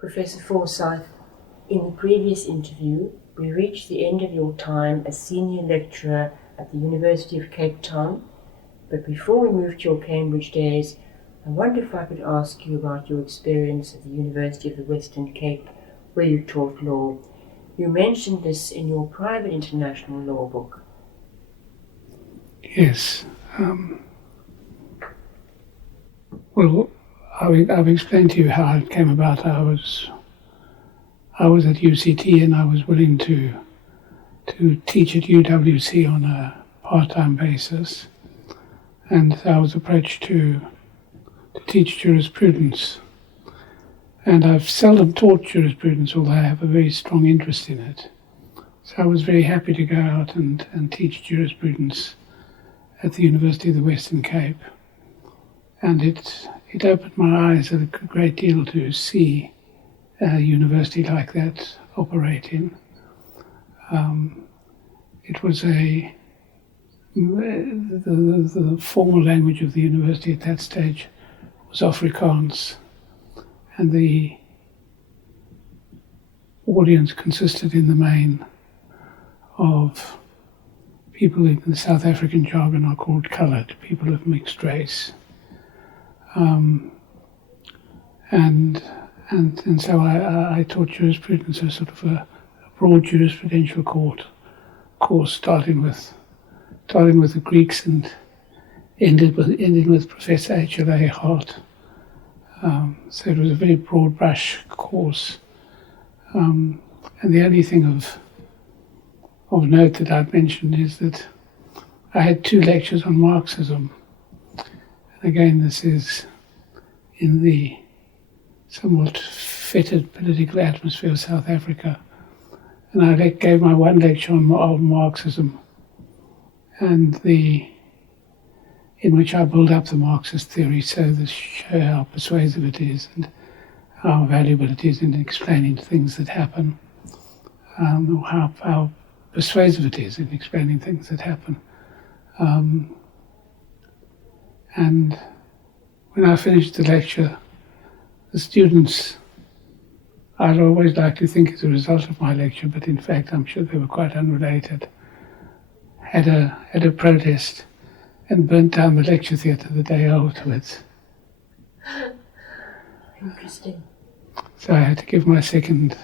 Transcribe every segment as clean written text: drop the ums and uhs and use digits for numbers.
Professor Forsyth, in the previous interview, we reached the end of your time as senior lecturer at the University of Cape Town, but before we move to your Cambridge days, I wonder if I could ask you about your experience at the University of the Western Cape, where you taught law. You mentioned this in your private international law book. Yes. Well, I've explained to you how it came about. I was at UCT and I was willing to teach at UWC on a part-time basis, and I was approached to teach jurisprudence. And I've seldom taught jurisprudence, although I have a very strong interest in it. So I was very happy to go out and teach jurisprudence at the University of the Western Cape. And it opened my eyes a great deal to see a university like that operating. It was the formal language of the university at that stage was Afrikaans, and the audience consisted in the main of people in the South African jargon are called coloured, people of mixed race. And so I taught jurisprudence as sort of a broad jurisprudential course, starting with the Greeks and ending with Professor H.L.A. Hart. So it was a very broad brush course. And the only thing of note that I've mentioned is that I had 2 lectures on Marxism. And again, this is in the somewhat fetid political atmosphere of South Africa. And I gave my one lecture on Marxism, and in which I build up the Marxist theory so to show how persuasive it is and how valuable it is in explaining things that happen, or how persuasive it is in explaining things that happen. And when I finished the lecture, the students, I'd always like to think as a result of my lecture, but in fact I'm sure they were quite unrelated, had a protest and burnt down the lecture theatre the day afterwards. Interesting. So I had to give my second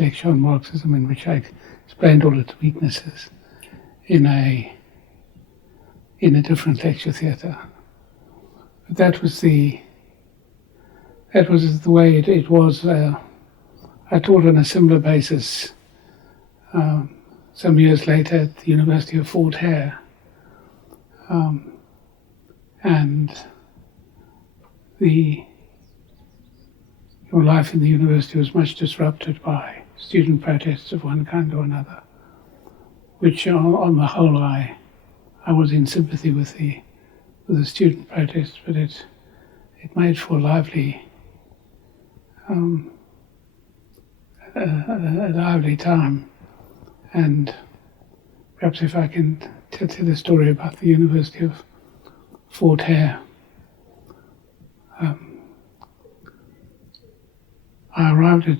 lecture on Marxism, in which I explained all its weaknesses in a different lecture theatre. But that was the way it was. I taught on a similar basis some years later at the University of Fort Hare, and your life in the university was much disrupted by student protests of one kind or another, which on the whole I was in sympathy with the student protests, but it made for a lively time. And perhaps if I can tell the story about the University of Fort Hare. I arrived at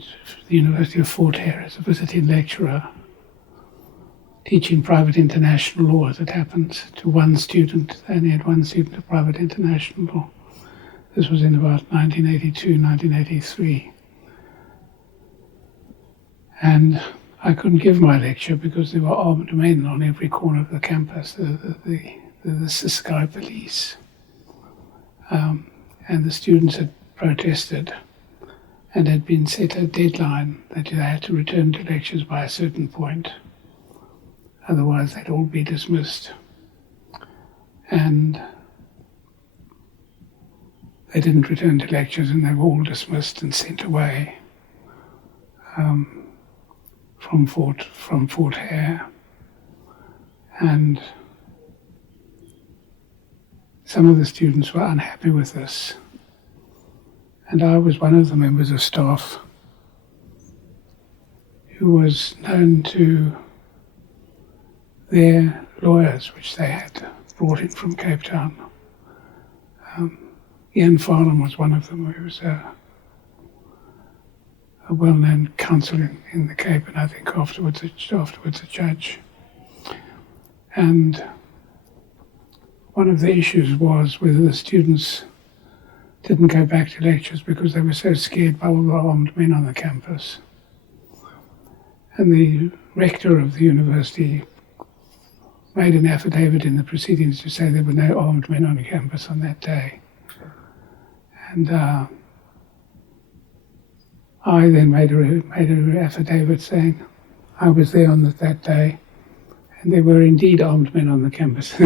the University of Fort Hare as a visiting lecturer, teaching private international law, as it happens, to one student. They only had one student of private international law. This was in about 1982, 1983. And I couldn't give my lecture because there were armed men on every corner of the campus, the Ciskei police. And the students had protested and had been set a deadline that they had to return to lectures by a certain point. Otherwise they'd all be dismissed. And they didn't return to lectures, and they were all dismissed and sent away from Fort Hare. And some of the students were unhappy with this. And I was one of the members of staff who was known to their lawyers, which they had brought in from Cape Town. Ian Farnham was one of them, who was a well-known counsel in the Cape, and I think afterwards a judge. And one of the issues was whether the students didn't go back to lectures because they were so scared by all the armed men on the campus. And the rector of the university made an affidavit in the proceedings to say there were no armed men on the campus on that day. And I then made an affidavit saying I was there on that day, and there were indeed armed men on the campus.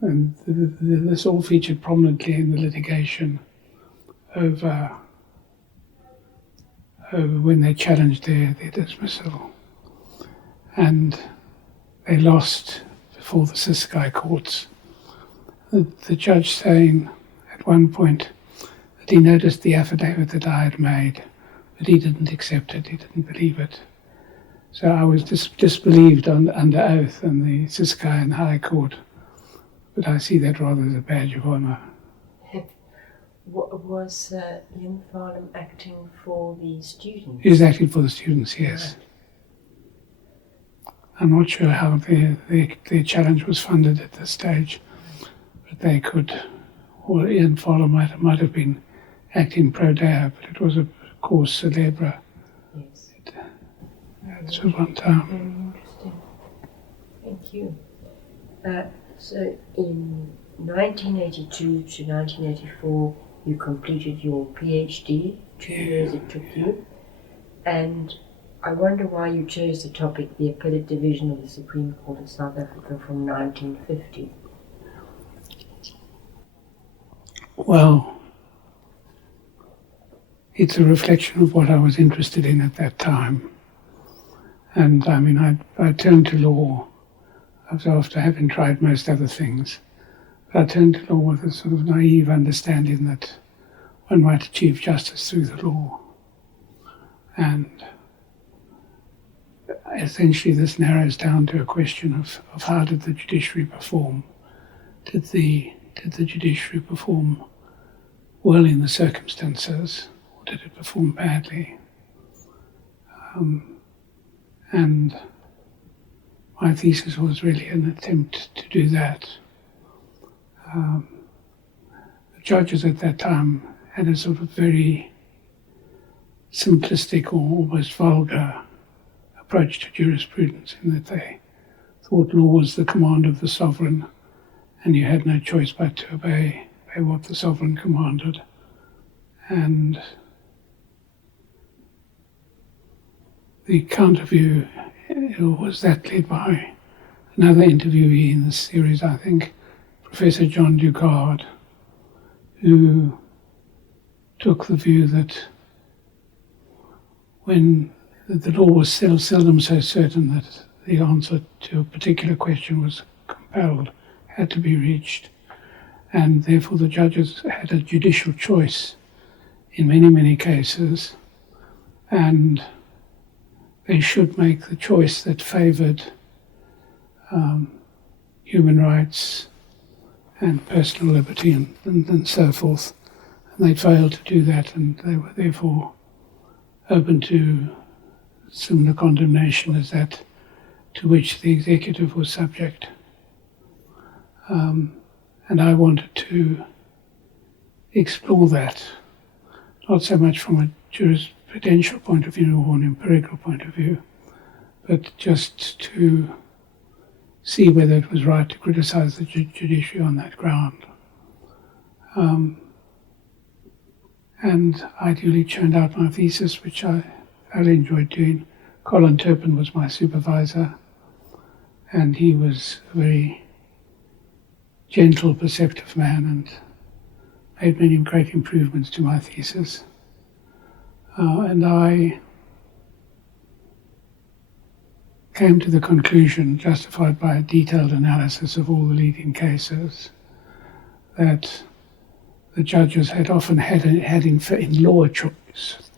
And this all featured prominently in the litigation over when they challenged their dismissal. And they lost before the Ciskei courts. The judge saying at one point that he noticed the affidavit that I had made, but he didn't accept it, he didn't believe it. So I was disbelieved under oath in the Ciskei and High Court. But I see that rather as a badge of honour. Was Ian Farnham acting for the students? He was acting for the students, yes. Right. I'm not sure how their challenge was funded at this stage, but they could, or Ian Farnham might have been acting pro deo, but it was a cause célèbre. Yes. At one time. Very interesting. Thank you. So in 1982 to 1984, you completed your PhD, 2 years it took you, and I wonder why you chose the topic, the Appellate Division of the Supreme Court of South Africa from 1950. Well, it's a reflection of what I was interested in at that time. And I mean, I turned to law after having tried most other things. But I turned to law with a sort of naive understanding that one might achieve justice through the law. And essentially this narrows down to a question of how did the judiciary perform? Did the judiciary perform well in the circumstances, or did it perform badly? And my thesis was really an attempt to do that. The judges at that time had a sort of very simplistic or almost vulgar approach to jurisprudence, in that they thought law was the command of the sovereign and you had no choice but to obey what the sovereign commanded. And the counter view was that led by another interviewee in this series, I think, Professor John Dugard, who took the view that when the law was seldom so certain that the answer to a particular question was compelled, had to be reached, and therefore the judges had a judicial choice in many, many cases, and they should make the choice that favoured human rights and personal liberty and so forth. And they failed to do that, and they were therefore open to similar condemnation as that to which the executive was subject. And I wanted to explore that, not so much from a jurisprudential point of view or an empirical point of view, but just to see whether it was right to criticize the judiciary on that ground. And ideally churned out my thesis, which I really enjoyed doing. Colin Turpin was my supervisor, and he was a very gentle, perceptive man and made many great improvements to my thesis. And I came to the conclusion, justified by a detailed analysis of all the leading cases, that the judges had often had in law a choice.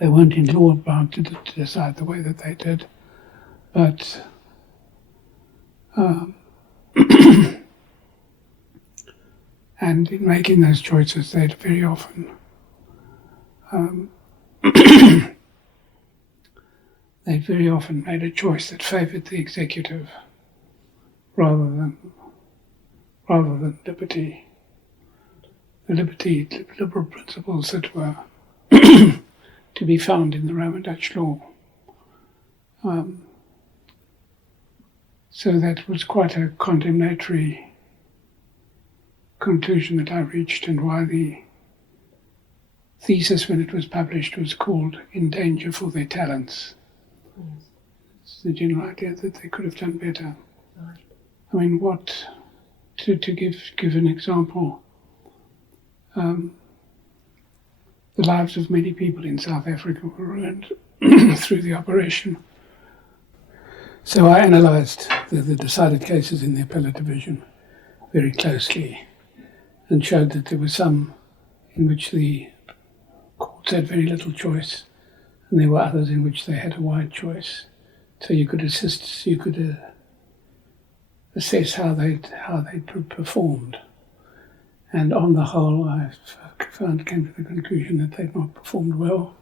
They weren't in law bound to decide the way that they did, but and in making those choices, they'd very often um, they very often made a choice that favoured the executive rather than liberty. The liberal principles that were to be found in the Roman Dutch law. So that was quite a condemnatory conclusion that I reached, and why the thesis, when it was published, was called "In Danger for Their Talents." Yes. It's the general idea that they could have done better. Right. I mean, to give an example, the lives of many people in South Africa were ruined through the operation. So I analysed the decided cases in the appellate division very closely, and showed that there were some in which the courts had very little choice, and there were others in which they had a wide choice. So you could assess how they'd performed. And on the whole, I came to the conclusion that they'd not performed well.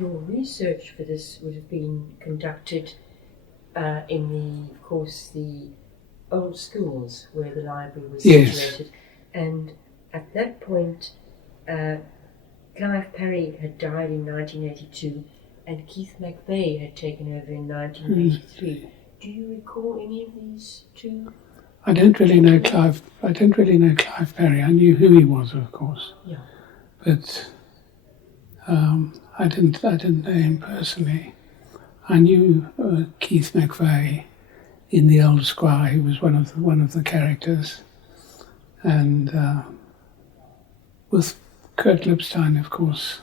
Your research for this would have been conducted in the old schools where the library was situated. And at that point, Clive Parry had died in 1982 and Keith McVeigh had taken over in 1983. Do you recall any of these two? I don't really know Clive Parry. I knew who he was, of course. Yeah. But I didn't know him personally. I knew Keith McVeigh in The Old Squire. He was one of the characters, and with Kurt Lipstein, of course,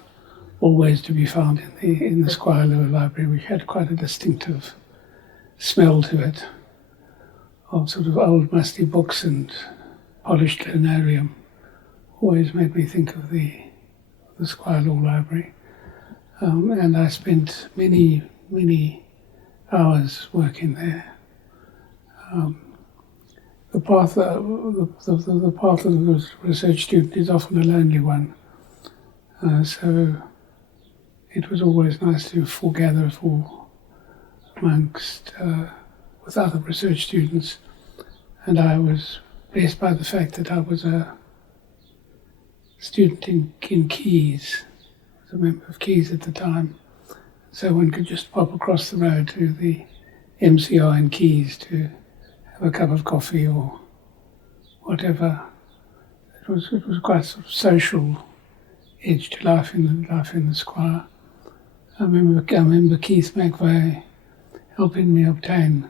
always to be found in the Squire Lower Library, which had quite a distinctive smell to it, of sort of old musty books and polished linoleum. Always made me think of the Squire Law Library. And I spent many hours working there. The path of the research student is often a lonely one. So it was always nice to foregather amongst with other research students. And I was blessed by the fact that I was a student in Keys. I was a member of Keys at the time. So one could just pop across the road to the MCR in Keys to have a cup of coffee or whatever. It was quite sort of social edge to life in the Squire. I remember Keith McVeigh helping me obtain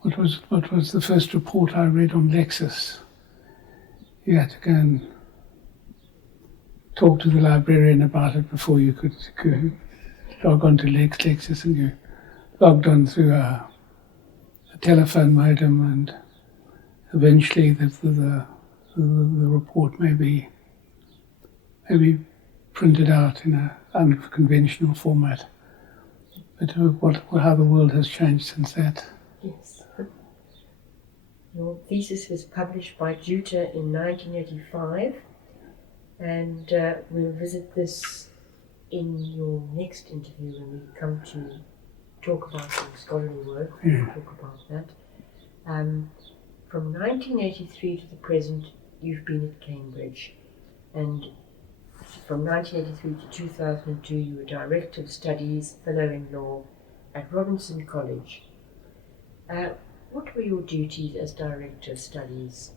what was the first report I read on Lexis. You had to go and talk to the librarian about it before you could log on to Lexis, and you logged on through a telephone modem, and eventually the report may be printed out in an unconventional format. But how the world has changed since that. Yes. Your thesis was published by Juta in 1985, and we'll visit this in your next interview when we come to talk about your scholarly work. Yeah. We'll talk about that. From 1983 to the present, you've been at Cambridge, and from 1983 to 2002, you were Director of Studies, Fellow in Law at Robinson College. What were your duties as Director of Studies?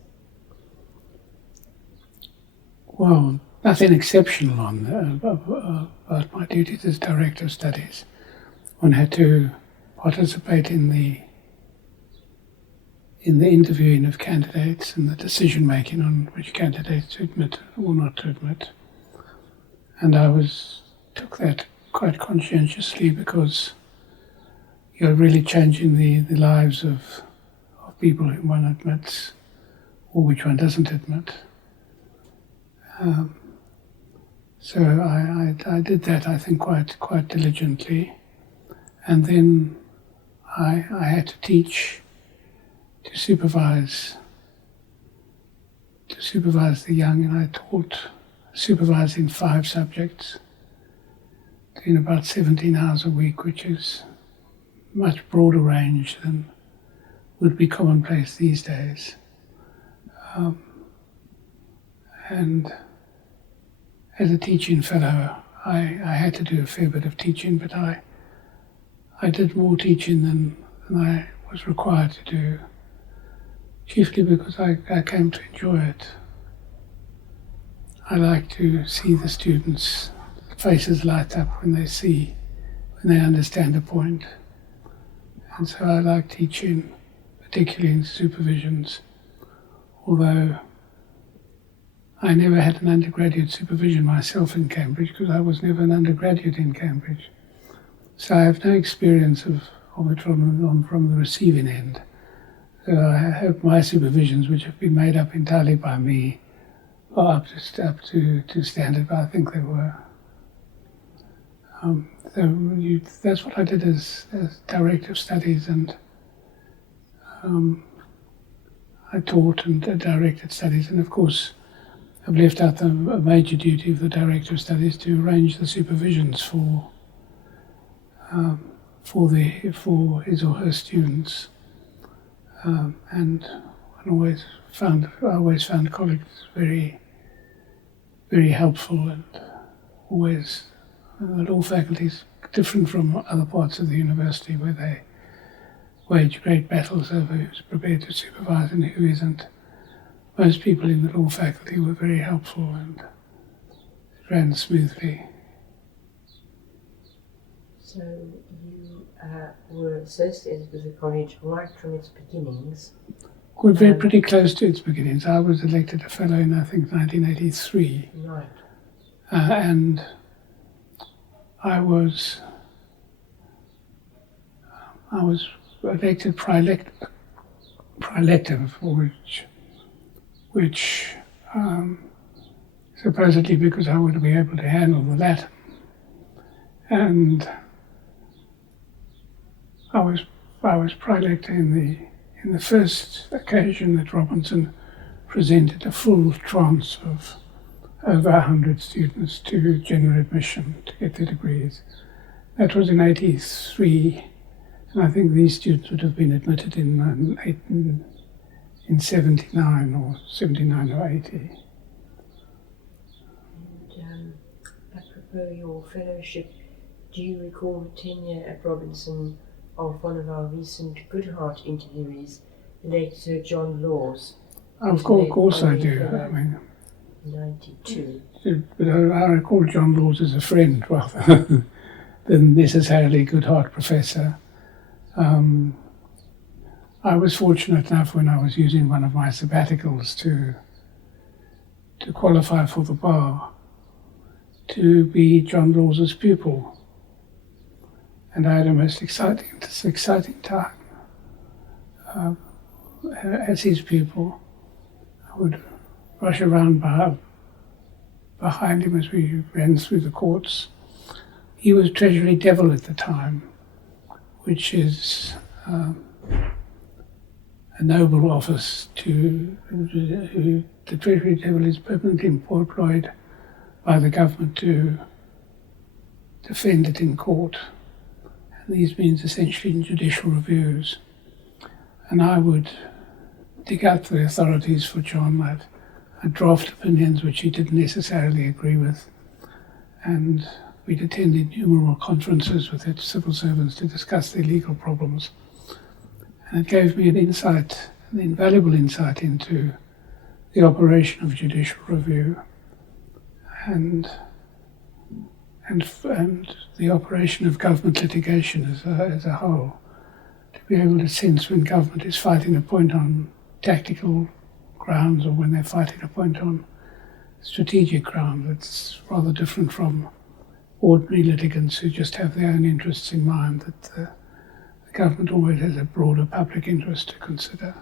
Well, nothing exceptional about my duties as Director of Studies. One had to participate in the interviewing of candidates and the decision making on which candidates to admit or not to admit. And I took that quite conscientiously, because you're really changing the lives of people whom one admits or which one doesn't admit. So I did that, I think, quite diligently. And then I had to teach, to supervise supervise the young, and I supervised in 5 subjects, doing about 17 hours a week, which is much broader range than would be commonplace these days. And as a teaching fellow, I had to do a fair bit of teaching, but I did more teaching than I was required to do, chiefly because I came to enjoy it. I like to see the students' faces light up when they understand a point. And so I like teaching, particularly in supervisions, although I never had an undergraduate supervision myself in Cambridge because I was never an undergraduate in Cambridge. So I have no experience of it from the receiving end. So I hope my supervisions, which have been made up entirely by me, are up to standard, but I think they were. That's what I did as director of studies, and I taught and directed studies, and of course I've left out a major duty of the director of studies to arrange the supervisions for his or her students, and I always found colleagues very, very helpful, and always the law faculty is different from other parts of the university where they wage great battles over who's prepared to supervise and who isn't. Most people in the law faculty were very helpful, and it ran smoothly. So you were associated with the college right from its beginnings? We're pretty close to its beginnings. I was elected a fellow in, I think, 1983. Right. And I was elected pre-elective, which supposedly because I would be able to handle the Latin. And I was pre-elector in the first occasion that Robinson presented a full trance of over 100 students to general admission to get their degrees. That was in 83, and I think these students would have been admitted in 79 or 79 or 80. And apropos your fellowship, do you recall the tenure at Robinson of one of our recent Goodhart interviewees, the late Sir John Laws? Of course I do. I mean, 92. But I recall John Laws as a friend rather than necessarily Goodhart Professor. I was fortunate enough when I was using one of my sabbaticals to qualify for the bar to be John Laws's pupil. And I had a most exciting time as his pupil. I would rush around behind him as we ran through the courts. He was Treasury Devil at the time, which is a noble office the Treasury Devil is permanently employed by the government to defend it in court. And these means essentially in judicial reviews. And I would dig out the authorities for John. I'd draft opinions which he didn't necessarily agree with. And we'd attend innumerable conferences with its civil servants to discuss their legal problems. And it gave me an invaluable insight into the operation of judicial review and the operation of government litigation as a whole. To be able to sense when government is fighting a point on tactical grounds or when they're fighting a point on strategic grounds. It's rather different from ordinary litigants who just have their own interests in mind, that the government always has a broader public interest to consider.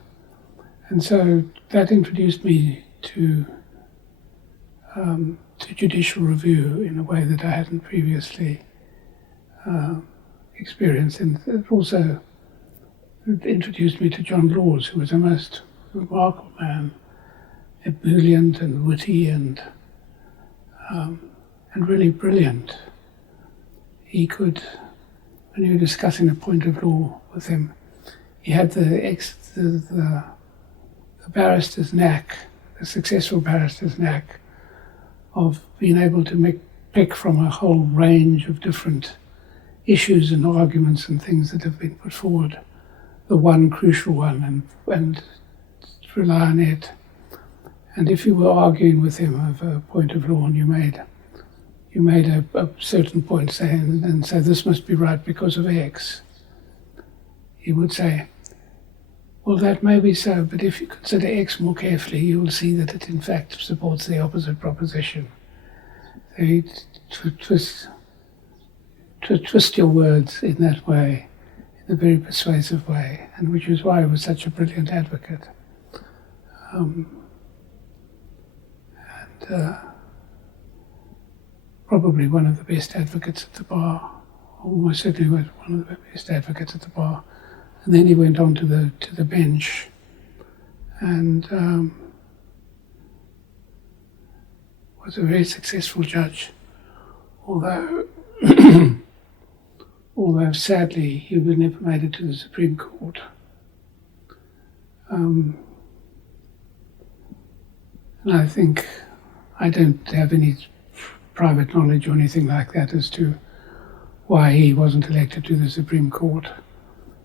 And so that introduced me to judicial review in a way that I hadn't previously experienced. And it also introduced me to John Laws, who was a most remarkable man ebullient and witty and really brilliant. He could, when you were discussing a point of law with him, he had the barrister's knack, the successful barrister's knack of being able to pick from a whole range of different issues and arguments and things that have been put forward, the one crucial one, and rely on it. And if you were arguing with him over a point of law and you made a certain point saying, and say this must be right because of X, he would say, well, that may be so, but if you consider X more carefully, you will see that it in fact supports the opposite proposition. So you twist your words in that way, in a very persuasive way, and which is why he was such a brilliant advocate. Probably one of the best advocates at the bar, almost certainly was one of the best advocates at the bar. And then he went on to the bench, and was a very successful judge, although sadly he never made it to the Supreme Court. And I think I don't have any private knowledge or anything like that as to why he wasn't elected to the Supreme Court.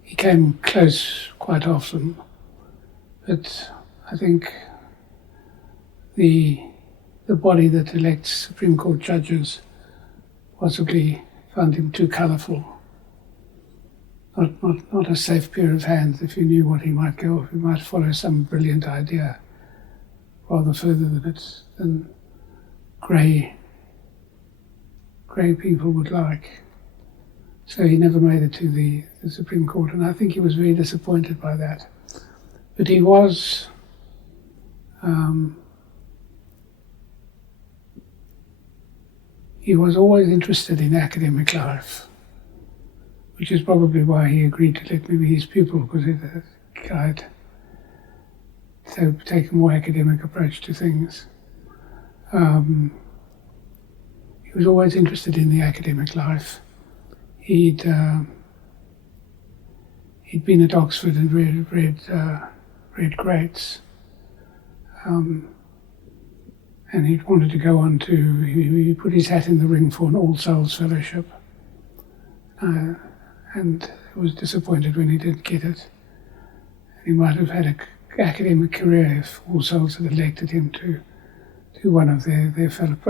He came close quite often, but I think the body that elects Supreme Court judges possibly found him too colourful. Not a safe pair of hands if you knew what he might go. He might follow some brilliant idea rather further than grey people would like. So he never made it to the Supreme Court, and I think he was very disappointed by that. But he was always interested in academic life, which is probably why he agreed to let me be his pupil, because I'd take a more academic approach to things. He was always interested in the academic life. He'd been at Oxford and read greats, and he'd wanted to go on to. He put his hat in the ring for an All Souls Fellowship, and was disappointed when he didn't get it. He might have had an academic career if All Souls had elected him to one of their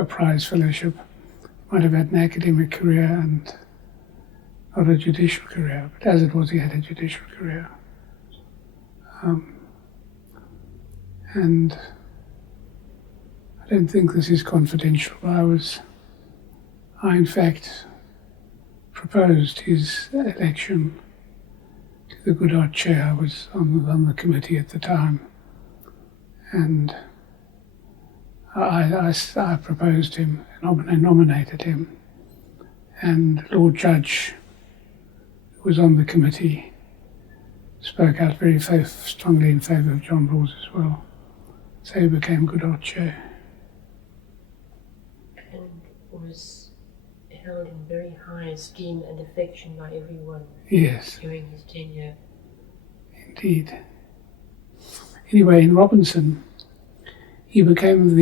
prize fellowship. He might have had an academic career and not a judicial career, but as it was, he had a judicial career. And I don't think this is confidential, but I in fact proposed his election to the Goodhart chair. I was on the committee at the time, and I proposed him and nominated him, and Lord Judge, was on the committee, spoke out very strongly in favour of John Laws as well. So he became Goodhart chair. And was held in very high esteem and affection by everyone. Yes. During his tenure. Indeed. Anyway, in Robinson, he became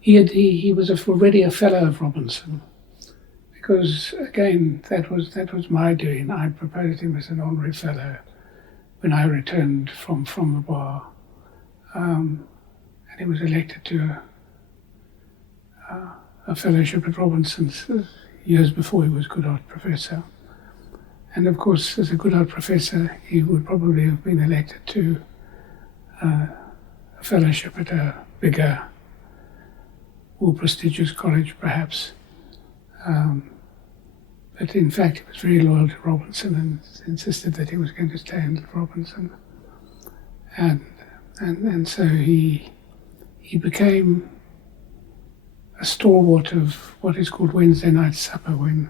he was already a fellow of Robinson. Because again, that was my doing. I proposed him as an honorary fellow when I returned from the bar, and he was elected to a fellowship at Robinson's years before he was Goodhart Professor. And of course, as a Goodhart Professor, he would probably have been elected to a fellowship at a bigger, more prestigious college, perhaps. But in fact, he was very loyal to Robinson and insisted that he was going to stay in Robinson. And so he became a stalwart of what is called Wednesday night supper, when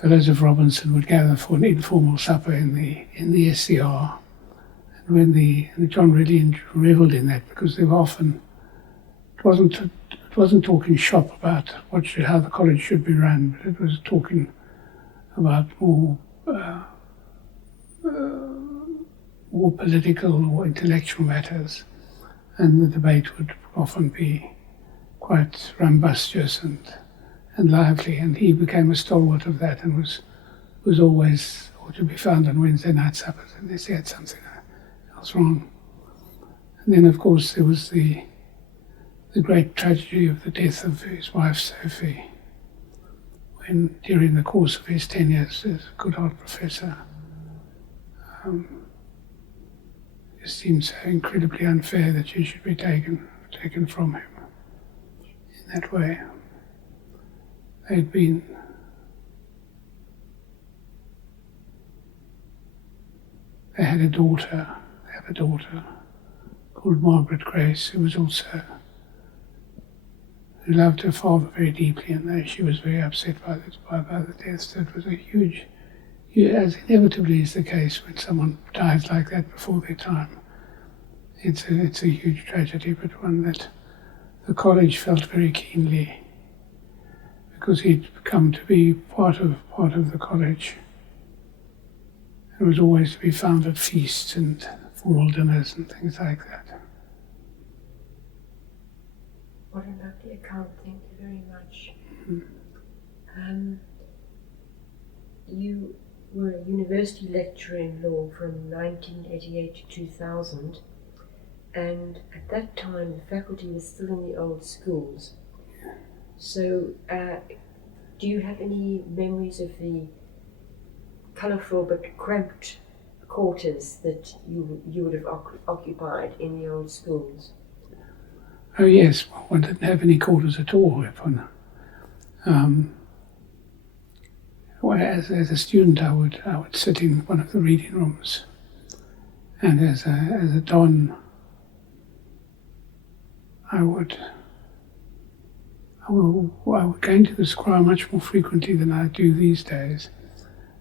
fellows of Robinson would gather for an informal supper in the SCR. And when John really revelled in that, because they were often, it wasn't talking shop about how the college should be run, but it was talking about more political or intellectual matters, and the debate would often be quite rumbustious and lively, and he became a stalwart of that and was always to be found on Wednesday night suppers unless he had something else wrong. And then, of course, there was the great tragedy of the death of his wife Sophie, when during the course of his tenure as a good old professor, it seemed so incredibly unfair that she should be taken from him in that way. They had a daughter. They have a daughter called Margaret Grace, who loved her father very deeply, and she was very upset by the death. So it was a huge, as inevitably is the case when someone dies like that before their time. It's a huge tragedy, but one that the college felt very keenly, because he'd come to be part of the college. It was always to be found at feasts and formal dinners and things like that. What a lovely account, thank you very much. Mm-hmm. You were a university lecturer in law from 1988 to 2000, and at that time the faculty was still in the old schools. So, do you have any memories of the colourful but cramped quarters that you would have occupied in the old schools? Oh yes, well, one didn't have any quarters at all. As a student, I would sit in one of the reading rooms, and as a don, I would go into the square much more frequently than I do these days.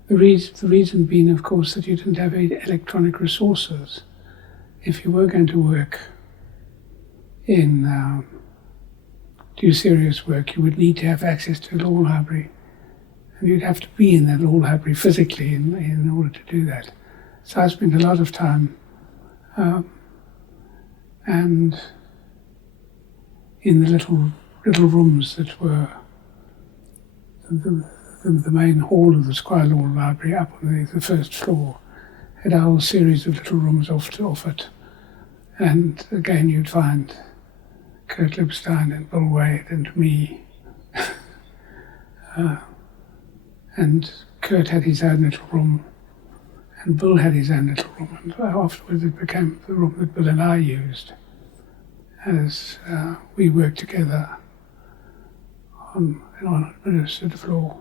The reason being, of course, that you didn't have any electronic resources. If you were going to work do serious work, you would need to have access to a law library, and you'd have to be in that law library physically in order to do that. So I spent a lot of time and in the little rooms that were the main hall of the Squire Law Library up on the first floor, had a whole series of little rooms off it. And again, you'd find Kurt Lipstein and Bill Wade and me. And Kurt had his own little room, and Bill had his own little room. And afterwards it became the room that Bill and I used as we worked together on administrative law.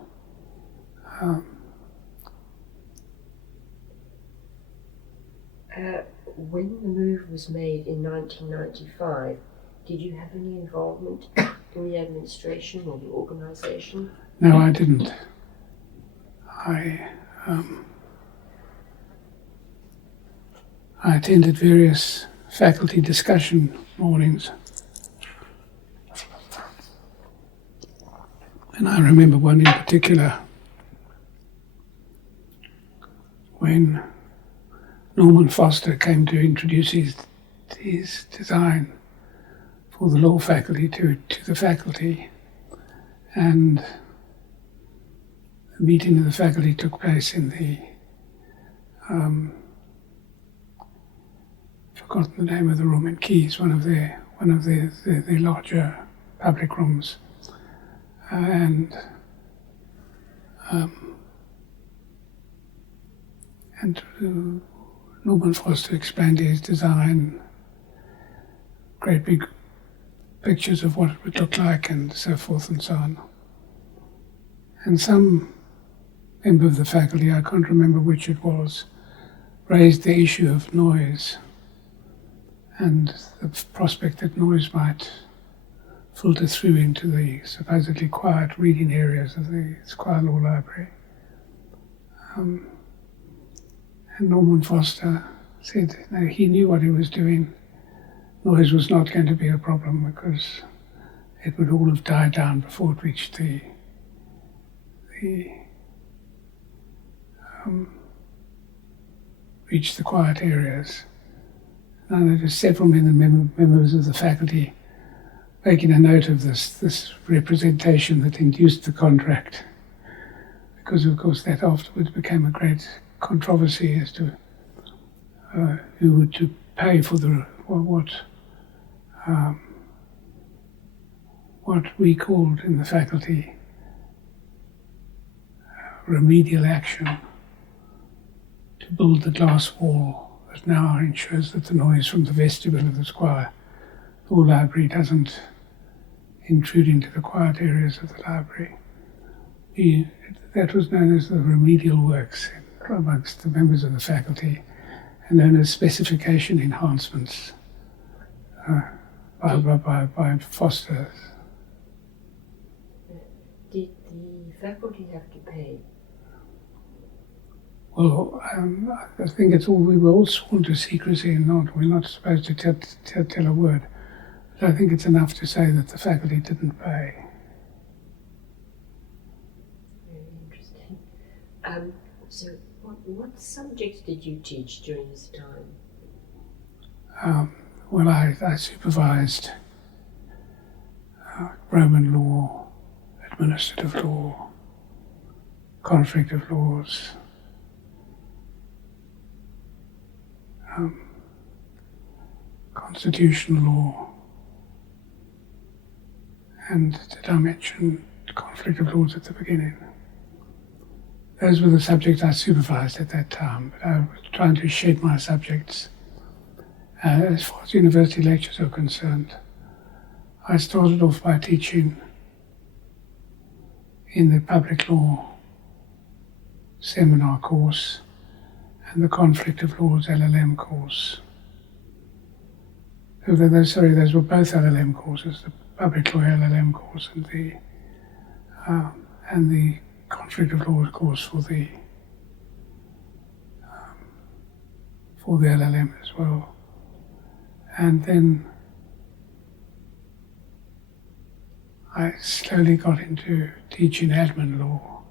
When the move was made in 1995, did you have any involvement in the administration or the organisation? No, I didn't. I attended various faculty discussion mornings, and I remember one in particular when Norman Foster came to introduce his design for the law faculty to the faculty, and the meeting of the faculty took place in the forgotten the name of the room in Keys, one of the larger public rooms, and Norman Foster explained his design, great big pictures of what it would look like and so forth and so on. And some member of the faculty, I can't remember which it was, raised the issue of noise and the prospect that noise might filter through into the supposedly quiet reading areas of the Squire Law Library. And Norman Foster said he knew what he was doing. Noise was not going to be a problem because it would all have died down before it reached the quiet areas. And there were several members of the faculty making a note of this representation that induced the contract, because of course that afterwards became a great controversy as to who would to pay for what we called in the faculty remedial action to build the glass wall that now ensures that the noise from the vestibule of the square or library doesn't intrude into the quiet areas of the library. That was known as the remedial works amongst the members of the faculty, and known as specification enhancements by Foster's. Did the faculty have to pay? Well, I think we were all sworn to secrecy, and we're not supposed to tell a word. But I think it's enough to say that the faculty didn't pay. Very interesting. So, what subjects did you teach during this time? Well, I supervised Roman law, administrative law, conflict of laws, constitutional law, and did I mention conflict of laws at the beginning? Those were the subjects I supervised at that time, but I was trying to shed my subjects. As far as university lectures are concerned, I started off by teaching in the public law seminar course and the conflict of laws LLM course. Those were both LLM courses, the public law LLM course and the conflict of laws course for the LLM as well. And then I slowly got into teaching admin law.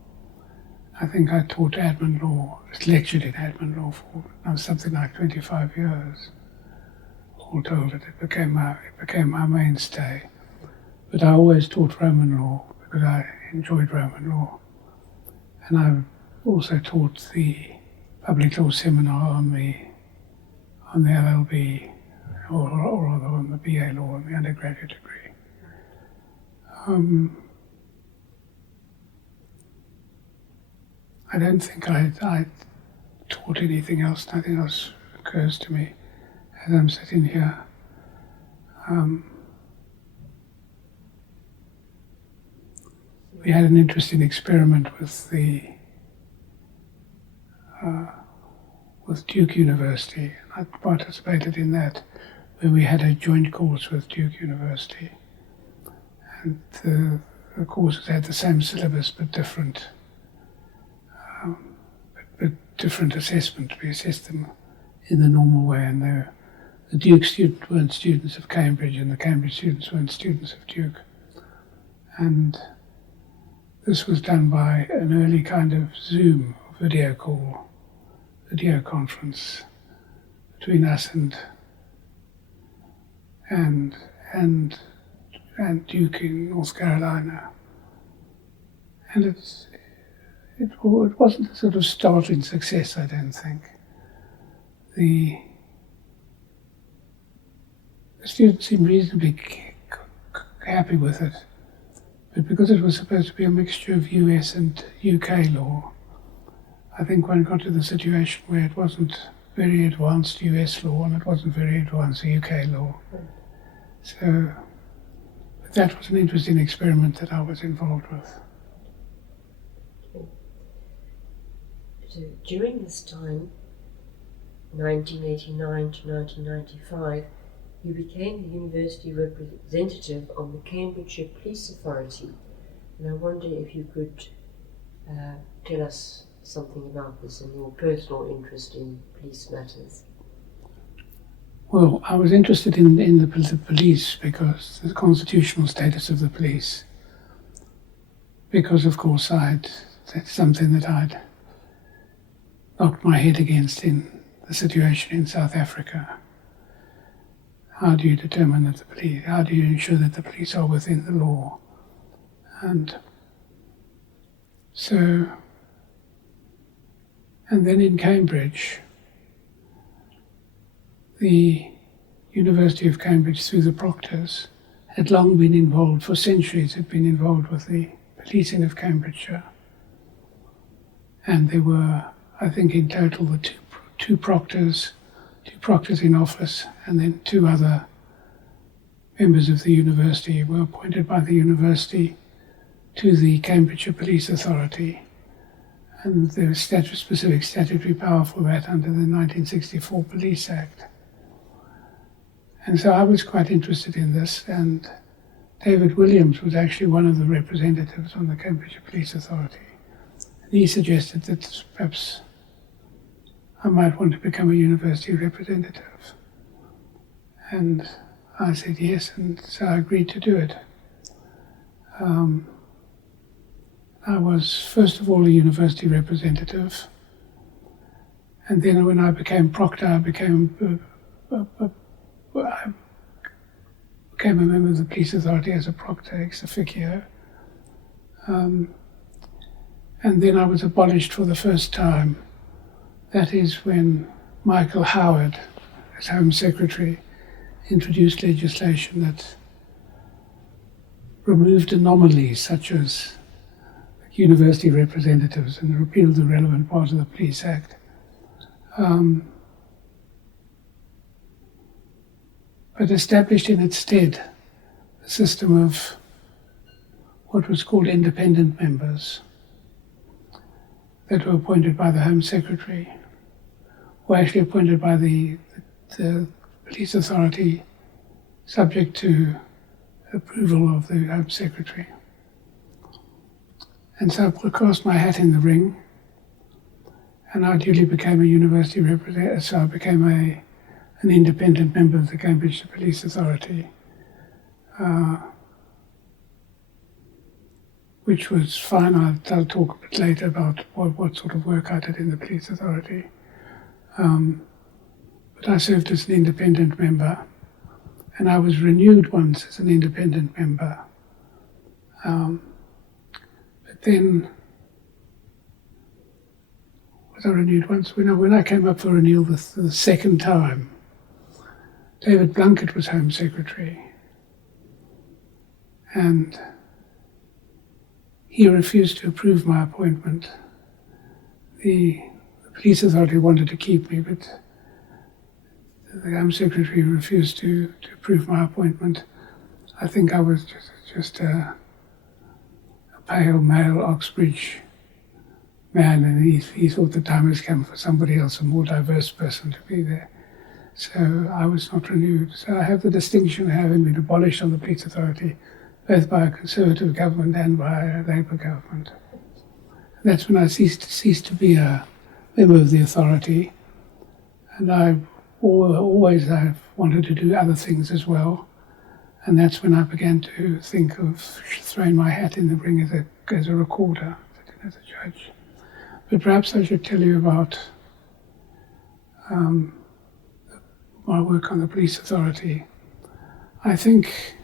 I think I taught admin law, lectured in admin law for something like 25 years. All told, it became my mainstay. But I always taught Roman law because I enjoyed Roman law. And I also taught the public law seminar on the LLB, or rather on the BA law in the undergraduate degree. I don't think I taught anything else. Nothing else occurs to me as I'm sitting here. We had an interesting experiment with Duke University. I participated in that, where we had a joint course with Duke University, and the courses had the same syllabus but different assessment. We assessed them in the normal way, and the Duke students weren't students of Cambridge, and the Cambridge students weren't students of Duke. And this was done by an early kind of Zoom video conference between us and Duke in North Carolina. And it wasn't a sort of startling success, I don't think. The students seemed reasonably happy with it, but because it was supposed to be a mixture of US and UK law, I think one got to the situation where it wasn't very advanced US law and it wasn't very advanced UK law. So that was an interesting experiment that I was involved with. So during this time, 1989 to 1995, you became the university representative on the Cambridgeshire Police Authority. And I wonder if you could tell us something about this and your personal interest in police matters. Well, I was interested in the police because the constitutional status of the police. Because, of course, that's something that I'd knocked my head against in the situation in South Africa. How do you determine that the police, how do you ensure that the police are within the law? And then in Cambridge, the University of Cambridge, through the proctors, had long been involved, for centuries had been involved with the policing of Cambridgeshire. And there were, I think in total, the two proctors in office, and then two other members of the university were appointed by the university to the Cambridgeshire Police Authority. And there was specific statutory power for that under the 1964 Police Act. And so I was quite interested in this, and David Williams was actually one of the representatives on the Cambridgeshire Police Authority. And he suggested that perhaps I might want to become a university representative. And I said yes, and so I agreed to do it. I was first of all a university representative, and then when I became proctor, I became a member of the police authority as a proctor ex officio. And then I was abolished for the first time. That is when Michael Howard, as Home Secretary, introduced legislation that removed anomalies such as university representatives and repealed the relevant part of the Police Act. But established in its stead a system of what was called independent members that were appointed by the Home Secretary, were actually appointed by the police authority subject to approval of the Home Secretary. And so I cast my hat in the ring, and I duly became a university representative, so I became an independent member of the Cambridge Police Authority, which was fine. I'll talk a bit later about what sort of work I did in the police authority. But I served as an independent member, and I was renewed once as an independent member. But then, was I renewed once? When I came up for renewal the second time, David Blunkett was Home Secretary, and he refused to approve my appointment. The police authority wanted to keep me, but the Home Secretary refused to approve my appointment. I think I was just a pale male Oxbridge man, and he thought the time has come for somebody else, a more diverse person, to be there. So I was not renewed. So I have the distinction of having been abolished on the police authority, both by a Conservative government and by a Labour government. And that's when I ceased to be a member of the authority, and I've wanted to do other things as well. And that's when I began to think of throwing my hat in the ring as a recorder, as a judge. But perhaps I should tell you about my work on the police authority. I think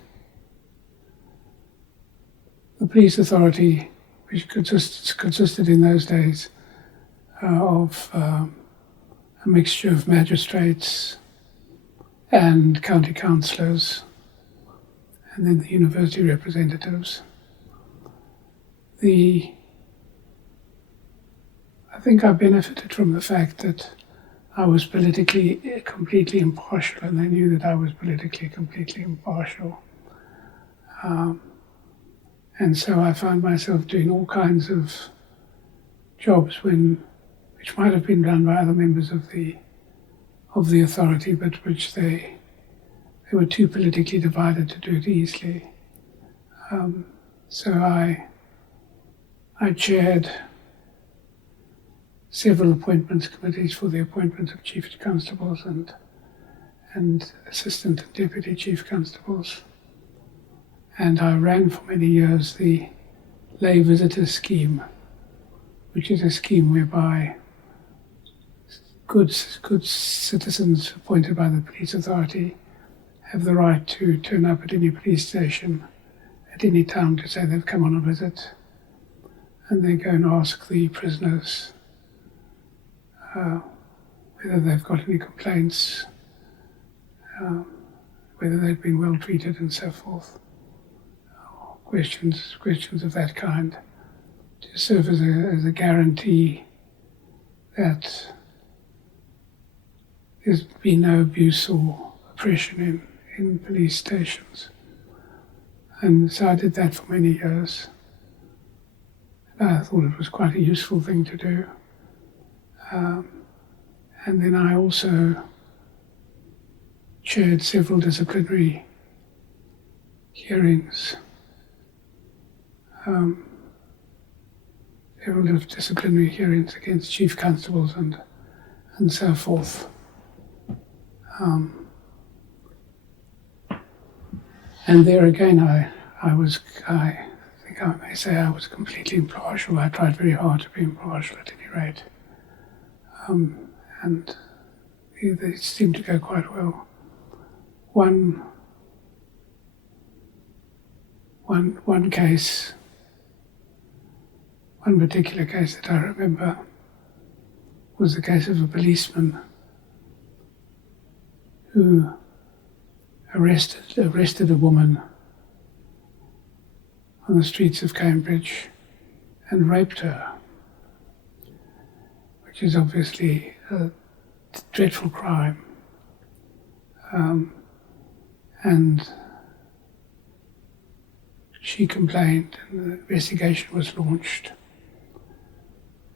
the police authority, which consisted in those days of a mixture of magistrates and county councillors, and then the university representatives. I think I benefited from the fact that I was politically completely impartial, and they knew that I was politically completely impartial. And so I found myself doing all kinds of jobs which might have been done by other members of the authority, but which they were too politically divided to do it easily. So I chaired several appointments committees for the appointment of chief constables and assistant and deputy chief constables. And I ran for many years the lay visitor scheme, which is a scheme whereby good citizens appointed by the police authority have the right to turn up at any police station at any time to say they've come on a visit, and they go and ask the prisoners whether they've got any complaints, whether they've been well treated and so forth. Questions of that kind to serve as a guarantee that there's been no abuse or oppression in police stations. And so I did that for many years. And I thought it was quite a useful thing to do. And then I also chaired several disciplinary hearings, against chief constables and so forth. And there again, I think I may say I was completely impartial. I tried very hard to be impartial at any rate. And they seemed to go quite well. One case, one particular case that I remember was the case of a policeman who arrested a woman on the streets of Cambridge and raped her, which is obviously a dreadful crime. And she complained, and the investigation was launched,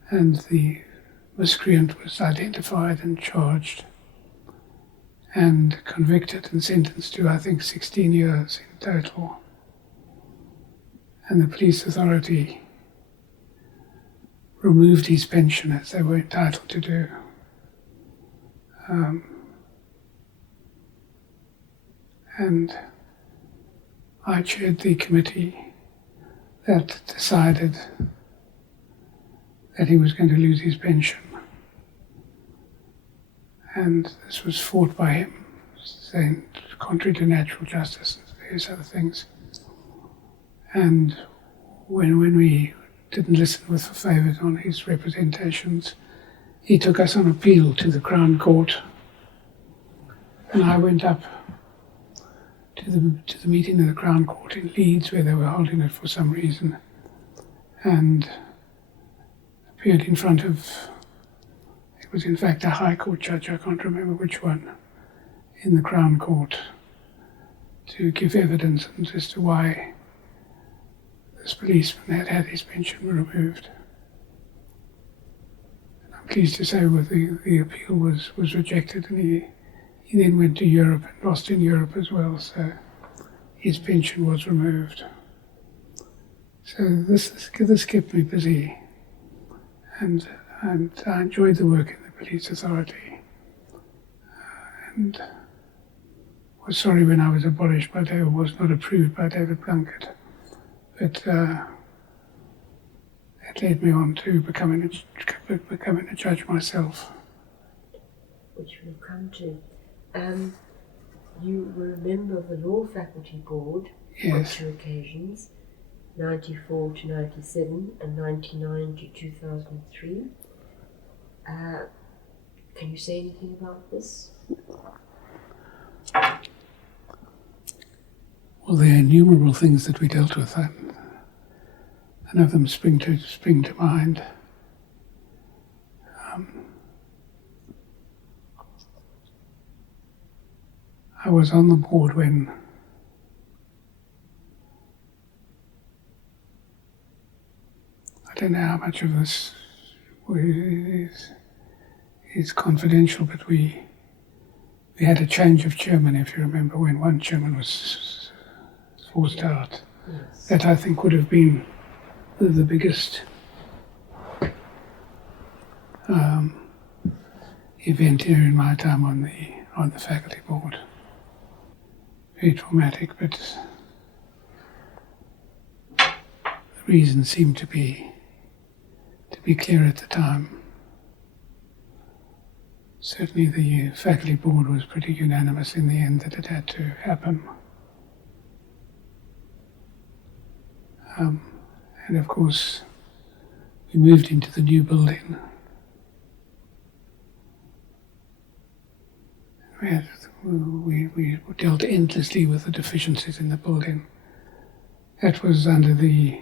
and the miscreant was identified and charged and convicted and sentenced to, I think, 16 years in total. And the police authority removed his pension, as they were entitled to do. And I chaired the committee that decided that he was going to lose his pension. And this was fought by him, saying contrary to natural justice and various other things. And when we didn't listen with favour on his representations, he took us on appeal to the Crown Court. And I went up to the meeting of the Crown Court in Leeds, where they were holding it for some reason, and appeared in front of, it was in fact a High Court judge, I can't remember which one, in the Crown Court, to give evidence as to why this policeman had had his pension removed. And I'm pleased to say the appeal was rejected, and he then went to Europe and lost in Europe as well, so his pension was removed. So this kept me busy, and I enjoyed the work in the police authority, and was sorry when I was abolished by David, was not approved by David Plunkett, but that led me on to becoming a judge myself. Which we'll come to. You were a member of the Law Faculty Board on 2 occasions, 94 to 97 and 99 to 2003. Can you say anything about this? Well, there are innumerable things that we dealt with, and none of them spring to mind. I was on the board when I don't know how much of this is confidential, but we had a change of chairman, if you remember, when one chairman was forced out. Yes. That I think would have been the biggest event here in my time on on the faculty board. Very traumatic, but the reasons seemed to be clear at the time. Certainly the faculty board was pretty unanimous in the end that it had to happen. And of course, we moved into the new building. We dealt endlessly with the deficiencies in the building. That was it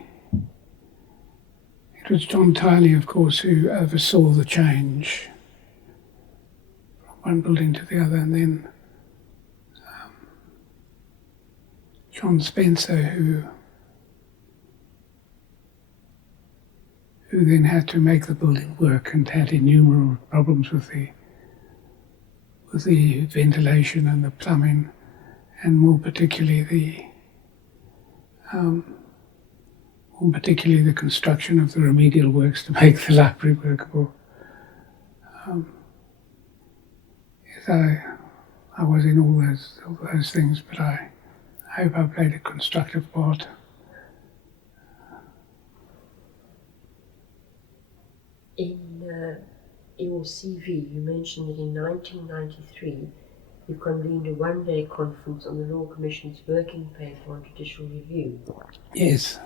was John Tiley, of course, who oversaw the change from one building to the other, and then John Spencer, who then had to make the building work and had innumerable problems with the ventilation and the plumbing, and more particularly the construction of the remedial works to make the library workable. Yes, I was in all those things, but I hope I played a constructive part. In your CV, you mentioned that in 1993 you convened a one-day conference on the Law Commission's working paper on judicial review. Yes.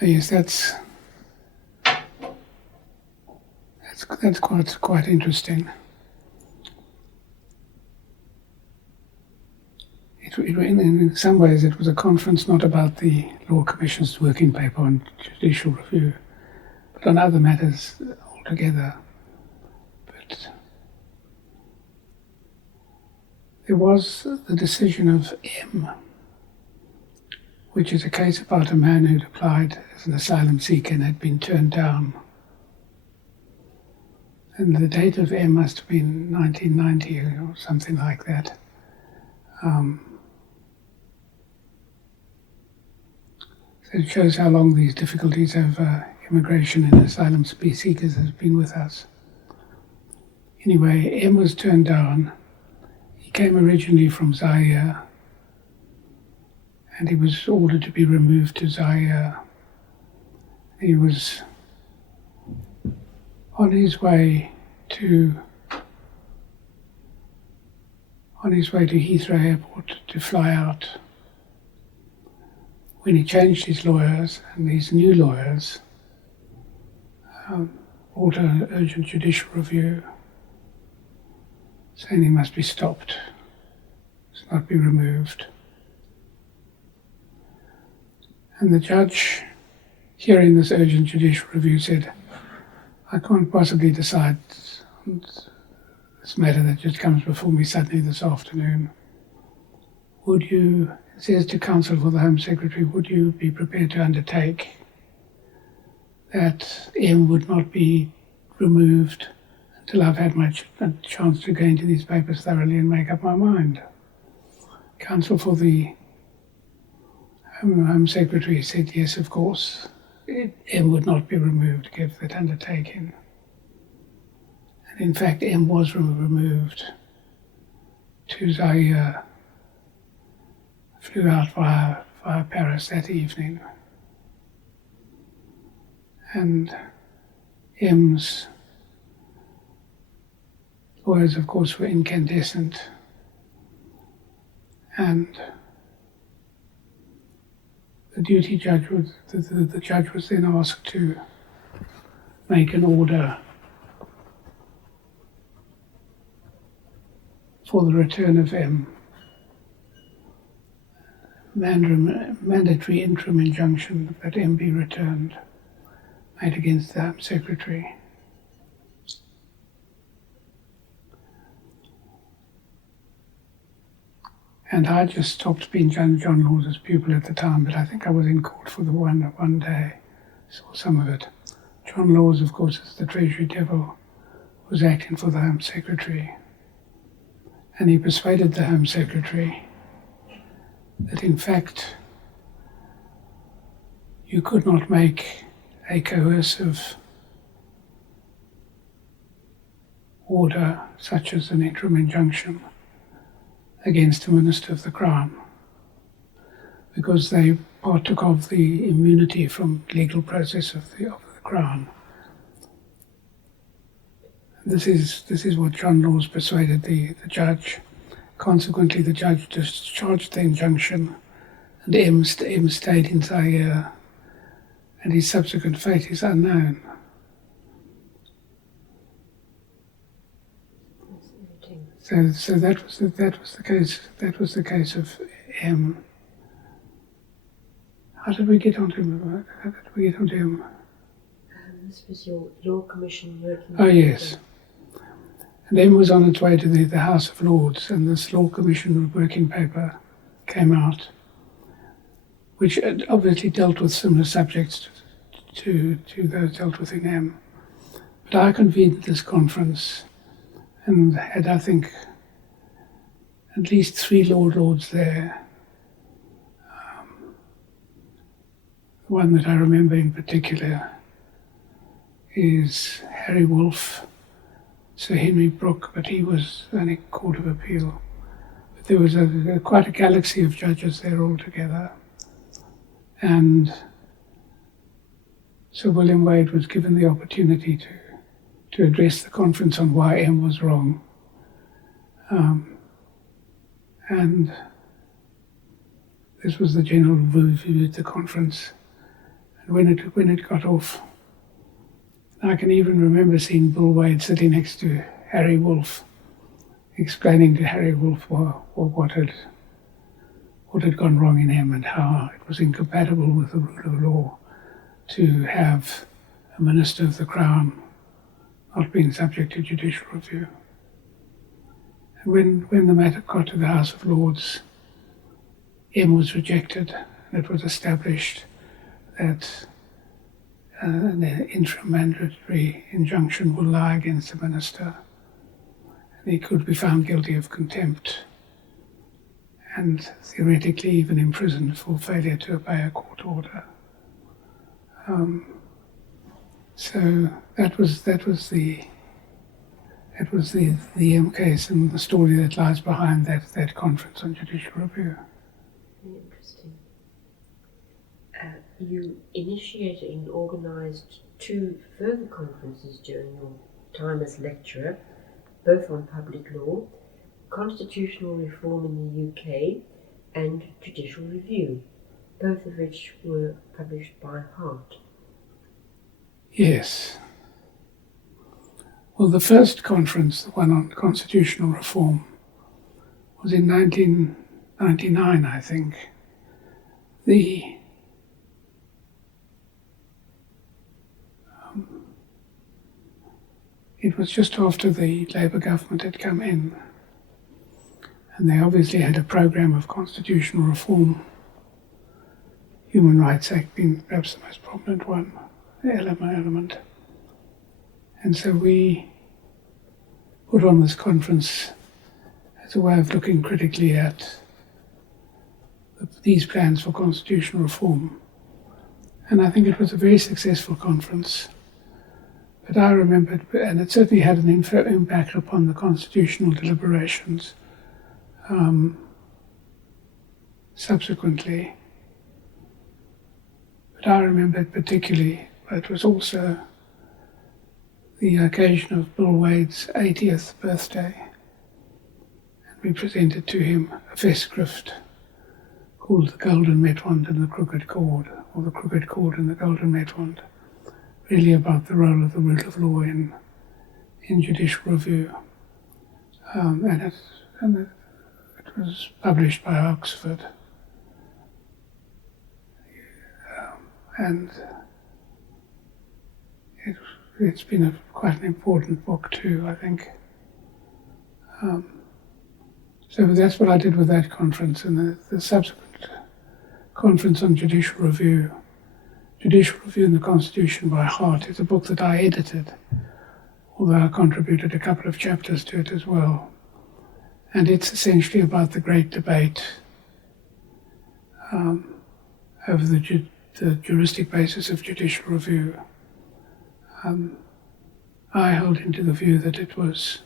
Yes, that's quite interesting. In some ways, it was a conference not about the Law Commission's working paper on judicial review, but on other matters altogether. But there was the decision of M, which is a case about a man who'd applied as an asylum seeker and had been turned down. And the date of M must have been 1990 or something like that. So it shows how long these difficulties of immigration and asylum seekers has been with us. Anyway, M was turned down. He came originally from Zaire, and he was ordered to be removed to Zaire. He was on his way to Heathrow Airport to fly out, when he changed his lawyers, and these new lawyers brought an urgent judicial review saying he must be stopped, must not be removed. And the judge, hearing this urgent judicial review, said, I can't possibly decide on this matter that just comes before me suddenly this afternoon. Would you, it says to counsel for the Home Secretary, would you be prepared to undertake that M would not be removed until I've had my chance to go into these papers thoroughly and make up my mind? Counsel for the Home Secretary said yes, of course. M would not be removed, give that undertaking. And in fact, M was removed to Zaire, flew out via Paris that evening. And M's lawyers, of course, were incandescent. And the judge was then asked to make an order for the return of M, mandatory interim injunction that M be returned, made against the Home Secretary. And I just stopped being John Laws's pupil at the time, but I think I was in court for the one day, saw some of it. John Laws, of course, is the Treasury Devil, was acting for the Home Secretary. And he persuaded the Home Secretary that in fact you could not make a coercive order, such as an interim injunction, against a minister of the Crown, because they partook of the immunity from legal process of the Crown. This is what John Laws persuaded the judge. Consequently, the judge discharged the injunction, and M stayed in Zaire, and his subsequent fate is unknown. So that was the case. That was the case of M. How did we get onto him? This was your Law Commission working. Oh yes. And M was on its way to the House of Lords, and this Law Commission working paper came out, which obviously dealt with similar subjects to those dealt with in M. But I convened this conference and had, I think, at least 3 lords there. One that I remember in particular is Harry Wolff, Sir Henry Brooke, but he was only Court of Appeal. But there was quite a galaxy of judges there altogether. And Sir William Wade was given the opportunity to address the conference on why M was wrong. And this was the general view at the conference. And when it got off, I can even remember seeing Bill Wade sitting next to Harry Wolff, explaining to Harry Wolff what had gone wrong in M and how it was incompatible with the rule of law to have a minister of the Crown not being subject to judicial review. And when the matter got to the House of Lords, M was rejected, and it was established that an interim mandatory injunction will lie against the minister, and he could be found guilty of contempt and theoretically even imprisoned for failure to obey a court order. So that was the M case and the story that lies behind that conference on judicial review. Interesting. You initiated and organised 2 further conferences during your time as lecturer, both on public law, constitutional reform in the UK, and judicial review, both of which were published by Hart. Yes. Well, the first conference, the one on constitutional reform, was in 1999, I think. It was just after the Labour government had come in, and they obviously had a programme of constitutional reform, Human Rights Act being perhaps the most prominent one, element. And so we put on this conference as a way of looking critically at these plans for constitutional reform. And I think it was a very successful conference. But I remembered, and it certainly had an impact upon the constitutional deliberations subsequently. But I remembered particularly, but it was also the occasion of Bill Wade's 80th birthday. And we presented to him a festschrift called The Golden Metwand and the Crooked Cord, or The Crooked Cord and the Golden Metwand, really about the role of the rule of law in judicial review. And it was published by Oxford. And it's been quite an important book too, I think. So that's what I did with that conference, and the subsequent conference on judicial review. Judicial Review and the Constitution by Hart is a book that I edited, although I contributed a couple of chapters to it as well. And it's essentially about the great debate over the juristic basis of judicial review. I held into the view that it was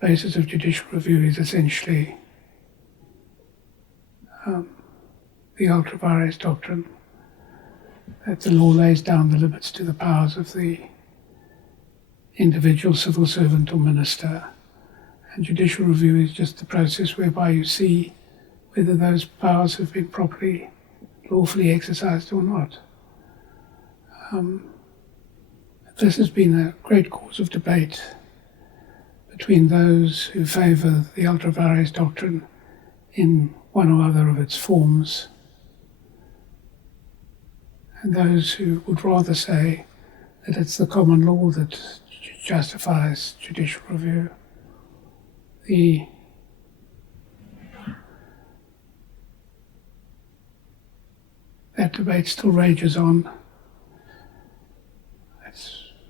basis of judicial review is essentially the ultra vires doctrine, that the law lays down the limits to the powers of the individual civil servant or minister, and judicial review is just the process whereby you see whether those powers have been properly, lawfully exercised or not. This has been a great cause of debate between those who favour the ultra vires doctrine in one or other of its forms, and those who would rather say that it's the common law that justifies judicial review. That debate still rages on.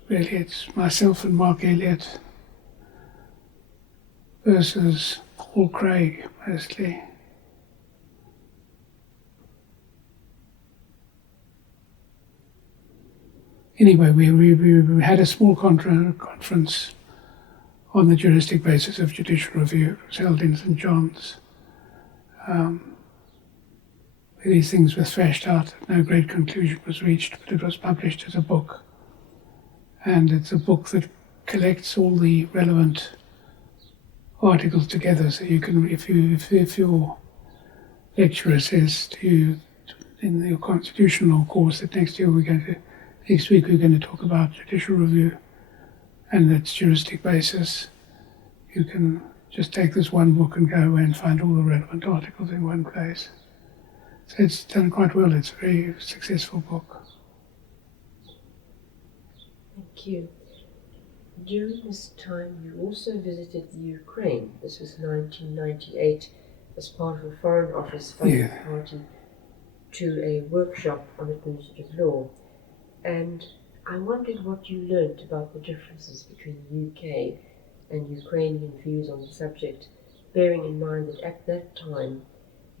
It's myself and Mark Elliott versus Paul Craig, mostly. Anyway, we had a small conference on the juristic basis of judicial review. It was held in St John's. These things were thrashed out. No great conclusion was reached, but it was published as a book. And it's a book that collects all the relevant articles together, so you can, if your lecturer says to you in your constitutional course that next week we're going to talk about judicial review and its juristic basis, you can just take this one book and go away and find all the relevant articles in one place. So it's done quite well. It's a very successful book. Thank you. During this time, you also visited the Ukraine. This was 1998, as part of a Foreign Office funding party to a workshop on administrative law. And I wondered what you learnt about the differences between UK and Ukrainian views on the subject, bearing in mind that at that time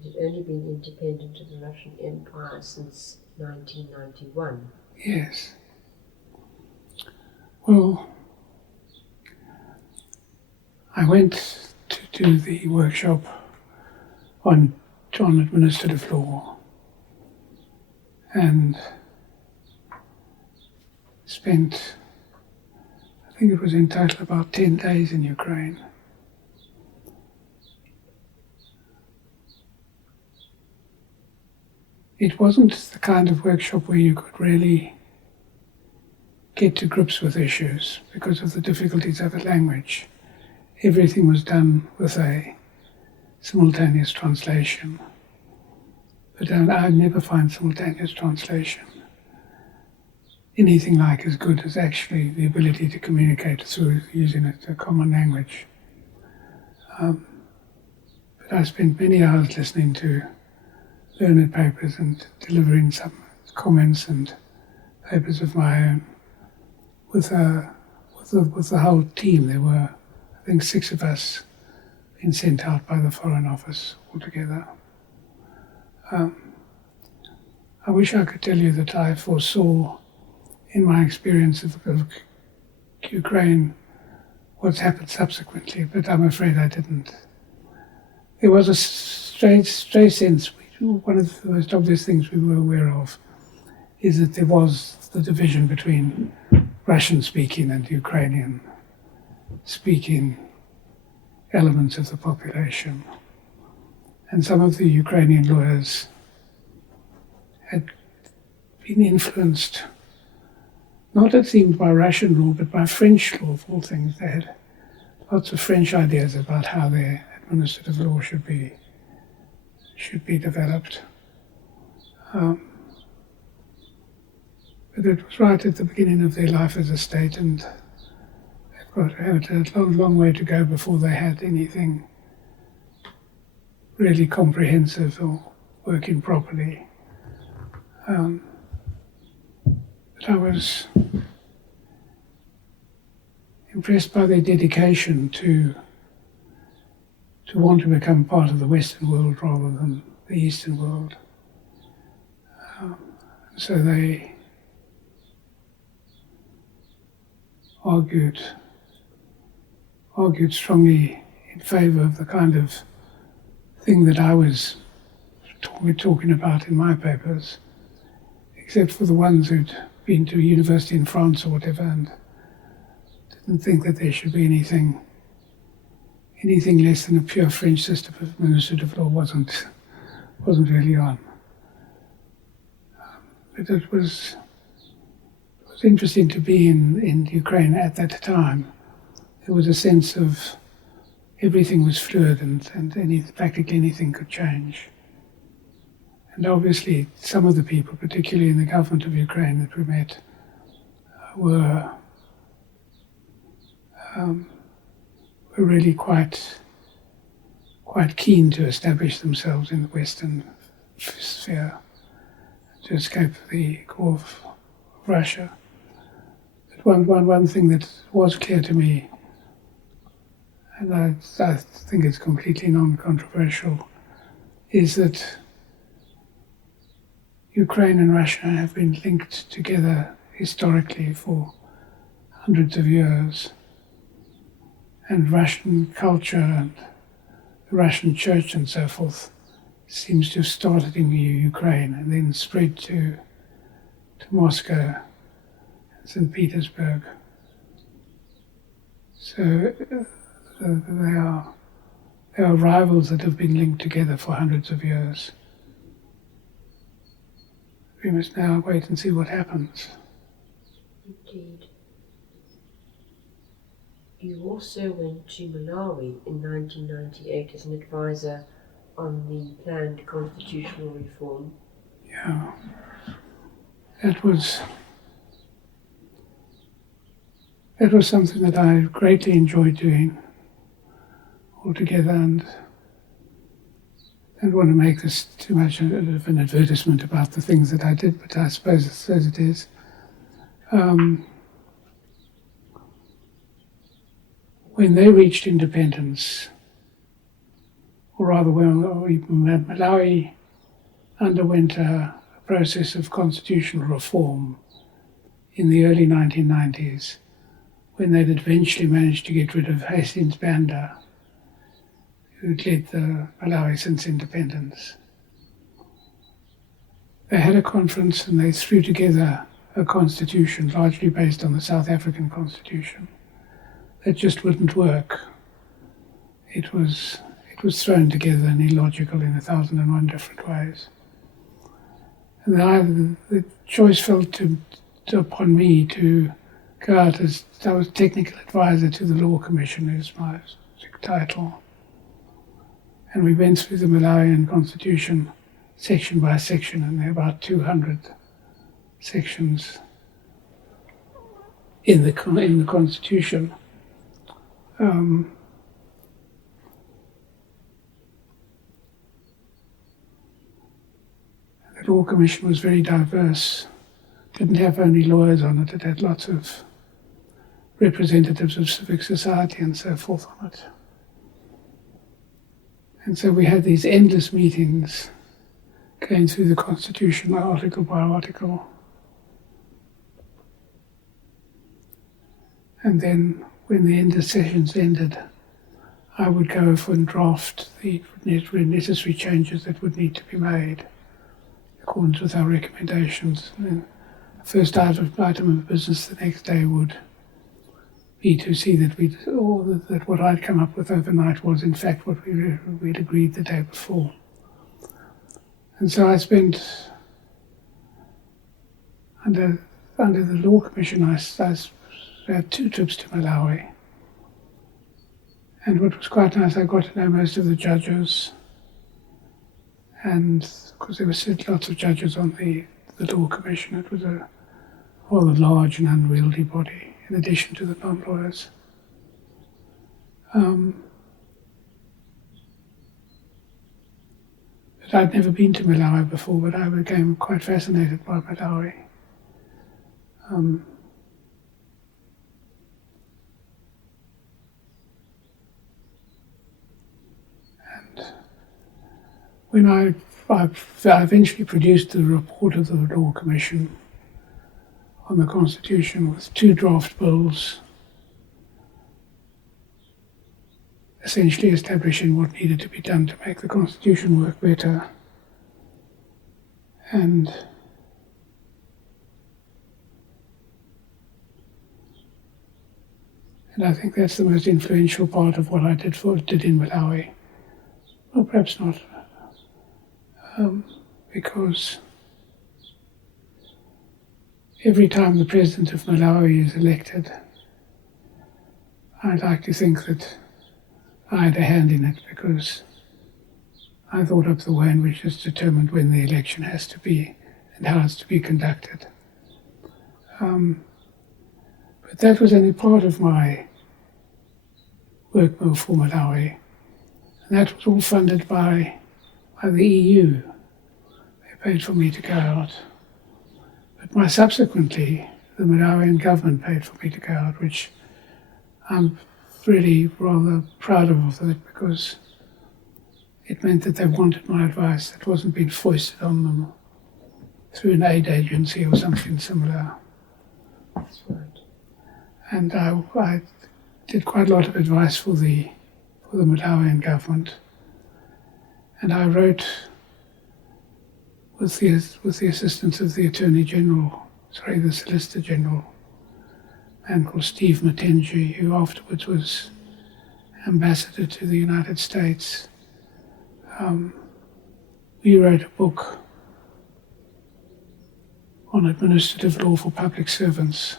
it had only been independent of the Russian Empire since 1991. Yes. Well, I went to do the workshop on administrative law and spent, I think it was in total about 10 days in Ukraine. It wasn't the kind of workshop where you could really get to grips with issues because of the difficulties of the language. Everything was done with a simultaneous translation. But I never find simultaneous translation anything like as good as actually the ability to communicate through using a common language. But I spent many hours listening to learned papers and delivering some comments and papers of my own with the whole team. There were, I think, 6 of us being sent out by the Foreign Office altogether. I wish I could tell you that I foresaw in my experience of Ukraine what's happened subsequently, but I'm afraid I didn't. There was a strange sense. One of the most obvious things we were aware of is that there was the division between Russian-speaking and Ukrainian-speaking elements of the population. And some of the Ukrainian lawyers had been influenced, not it seemed by Russian law, but by French law, of all things. They had lots of French ideas about how their administrative law should be developed. But it was right at the beginning of their life as a state, and they've had a long way to go before they had anything really comprehensive or working properly. But I was impressed by their dedication to want to become part of the Western world rather than the Eastern world. So they argued strongly in favour of the kind of thing that I was talking about in my papers, except for the ones who'd been to university in France or whatever and didn't think that there should be anything less than a pure French system of administrative law wasn't really on. But it was interesting to be in Ukraine at that time. There was a sense of everything was fluid and practically anything could change. And obviously some of the people, particularly in the government of Ukraine that we met, were really quite keen to establish themselves in the Western sphere, to escape the core of Russia. But one thing that was clear to me, and I think it's completely non-controversial, is that Ukraine and Russia have been linked together historically for hundreds of years, and Russian culture and the Russian church and so forth seems to have started in Ukraine and then spread to Moscow and St. Petersburg. So they are rivals that have been linked together for hundreds of years. We must now wait and see what happens. Indeed. You also went to Malawi in 1998 as an advisor on the planned constitutional reform. Yeah. That was something that I greatly enjoyed doing altogether, and I don't want to make this too much of an advertisement about the things that I did, but I suppose it is. When they reached independence, or rather when Malawi underwent a process of constitutional reform in the early 1990s, when they'd eventually managed to get rid of Hastings Banda, who'd led the Malawi since independence. They had a conference and they threw together a constitution largely based on the South African constitution that just wouldn't work. It was thrown together and illogical in 1,001 different ways. And the choice fell upon me to go out as I was technical advisor to the Law Commission, is my title. And we went through the Malawian constitution section by section, and there are about 200 sections in the constitution. The Law Commission was very diverse. Didn't have only lawyers on it, it had lots of representatives of civic society and so forth on it. And so we had these endless meetings going through the Constitution article by article. And then when the end of sessions ended, I would go off and draft the necessary changes that would need to be made in accordance with our recommendations. And then the first item of business the next day would be to see that that what I'd come up with overnight was in fact what we'd agreed the day before. And so I spent under the Law Commission. I had 2 trips to Malawi, and what was quite nice, I got to know most of the judges, and because there were lots of judges on the Law Commission, it was a rather large and unwieldy body, in addition to the non-lawyers. But I'd never been to Malawi before, but I became quite fascinated by Malawi. And when I eventually produced the report of the Law Commission on the Constitution with 2 draft bills essentially establishing what needed to be done to make the constitution work better. And I think that's the most influential part of what I did in Malawi. Well, perhaps not, because every time the president of Malawi is elected, I'd like to think that I had a hand in it, because I thought up the way in which it's determined when the election has to be and how it's to be conducted. But that was only part of my work for Malawi, and that was all funded by the EU. They paid for me to go out. But subsequently, the Malawian government paid for me to go out, which I'm really rather proud of that, because it meant that they wanted my advice. It wasn't being foisted on them through an aid agency or something similar. That's right. And I did quite a lot of advice for the Malawian government, and I wrote with the assistance of the the Solicitor General, a man called Steve Matenji, who afterwards was ambassador to the United States. We wrote a book on administrative law for public servants,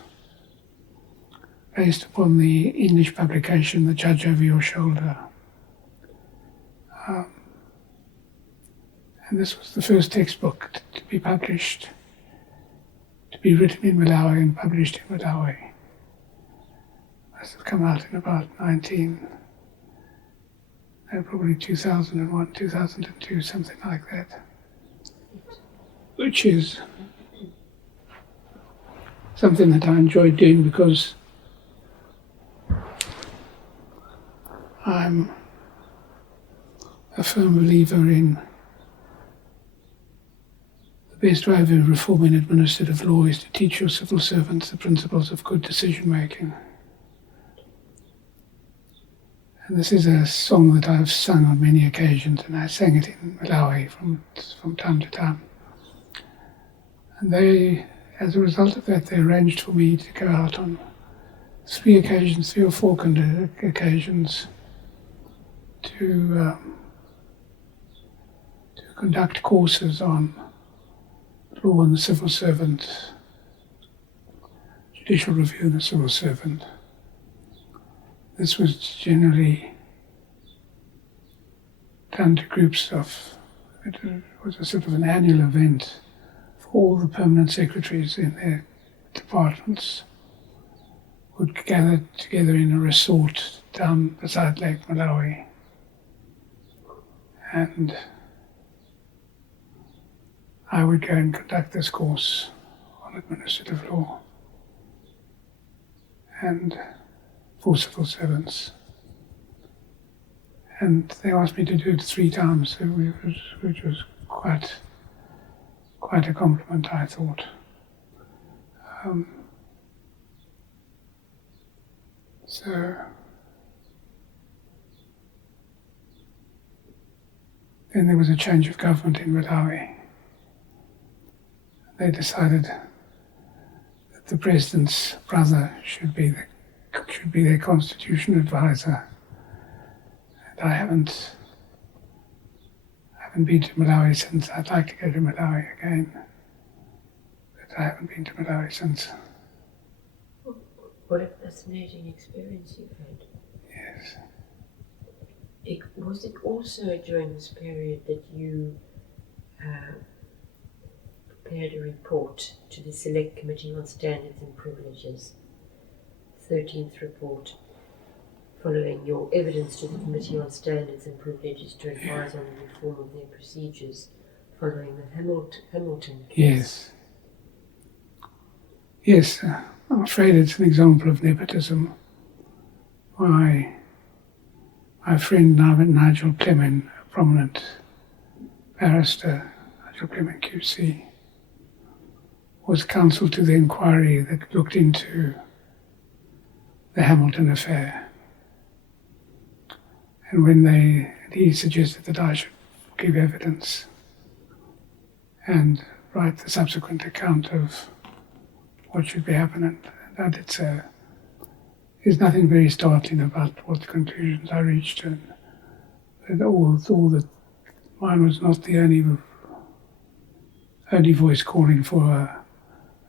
based upon the English publication, The Judge Over Your Shoulder. And this was the first textbook to be published, to be written in Malawi and published in Malawi. It must have come out in about probably 2001, 2002, something like that, which is something that I enjoyed doing, because I'm a firm believer in the best way of reforming administrative law is to teach your civil servants the principles of good decision making. And this is a song that I've sung on many occasions, and I sang it in Malawi from time to time. And as a result of that, they arranged for me to go out on 3 or 4 occasions to conduct courses on law and the civil servant, judicial review and the civil servant. This was generally done to groups it was a sort of an annual event for all the permanent secretaries in their departments, would gather together in a resort down beside Lake Malawi. And I would go and conduct this course on administrative law and for civil servants. And they asked me to do it 3 times, which was quite a compliment, I thought. So then there was a change of government in Malawi. They decided that the president's brother should be their constitution advisor. And I haven't been to Malawi since. I'd like to go to Malawi again, but I haven't been to Malawi since. What a fascinating experience you've had. Yes. Was it also during this period that you prepared a report to the Select Committee on Standards and Privileges, 13th report, following your evidence to the Committee on Standards and Privileges to advise on the reform of their procedures following the Hamilton case? Yes, I'm afraid it's an example of nepotism. My friend Nigel Clement, a prominent barrister, Nigel Clement QC, was counsel to the inquiry that looked into the Hamilton affair. And he suggested that I should give evidence and write the subsequent account of what should be happening. And there's nothing very startling about what conclusions I reached, and all that mine was not the only voice calling for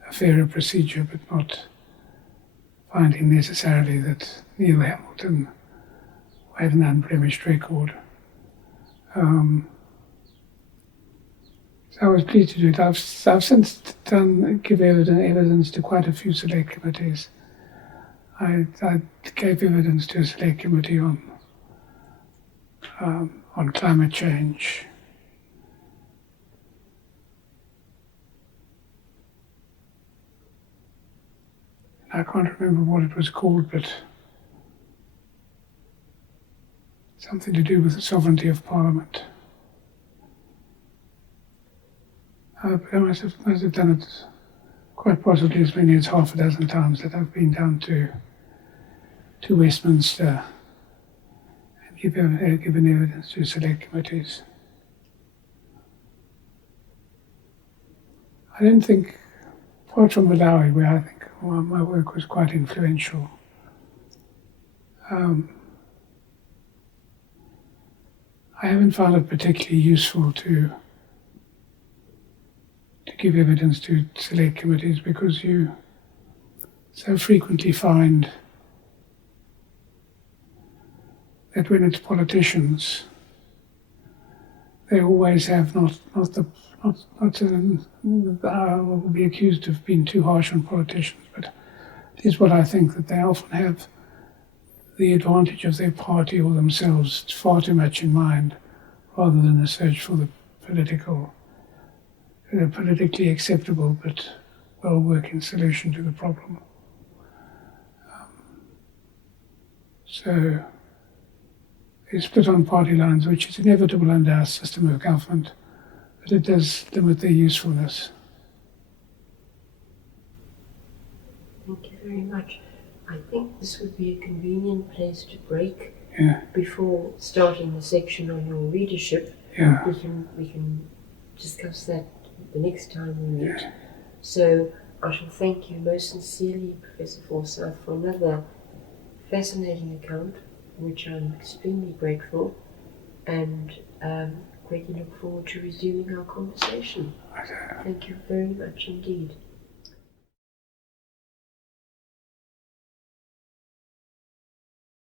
a fairer procedure, but not finding necessarily that Neil Hamilton had an unblemished record. So I was pleased to do it. I've since give evidence to quite a few select committees. I gave evidence to a select committee on climate change. I can't remember what it was called, but something to do with the sovereignty of Parliament. I must have done it quite possibly as many as half a dozen times that I've been down to Westminster and given evidence to select committees. I don't think, apart from Malawi, where I think my work was quite influential, I haven't found it particularly useful to give evidence to select committees, because you so frequently find that when it's politicians, they always have I will be accused of being too harsh on politicians, but it is what I think, that they often have the advantage of their party or themselves far too much in mind, rather than a search for the politically acceptable but well-working solution to the problem. So they split on party lines, which is inevitable under our system of government, but it does limit their usefulness. Thank you very much. I think this would be a convenient place to break before starting the section on your readership. Yeah. We can discuss that the next time we meet. Yeah. So I shall thank you most sincerely, Professor Forsyth, for another fascinating account, for which I'm extremely grateful, and greatly look forward to resuming our conversation. Thank you very much indeed.